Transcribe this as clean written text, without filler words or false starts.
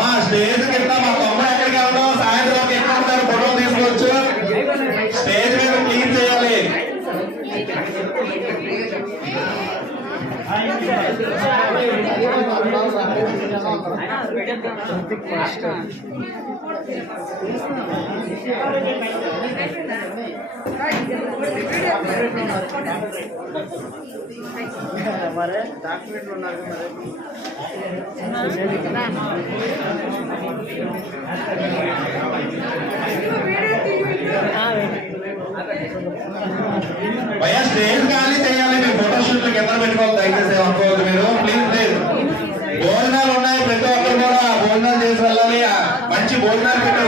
మా స్టేజ్ కింద మా తమ్ముడు ఎక్కడికి వెళ్ళడం సాయంత్రం ఎక్కడ ఉంటారు ఫోటోలు తీసుకోవచ్చు. స్టేజ్ మీద క్లీన్ చేయాలి. మరి డాక్యుమెంట్లు ఉన్నారు భయ స్టేజ్ ఖాళీ చేయాలి. మీరు ఫోటోషూట్లు కింద పెట్టుకోవాలి. దయచేసి అనుకోవద్దు మీరు ప్లీజ్ ప్లీజ్. భోజనాలు ఉన్నాయి, ప్రతి ఒక్కరు కూడా భోజనాలు చేసి వెళ్ళాలి. మంచి భోజనాలు పెట్టి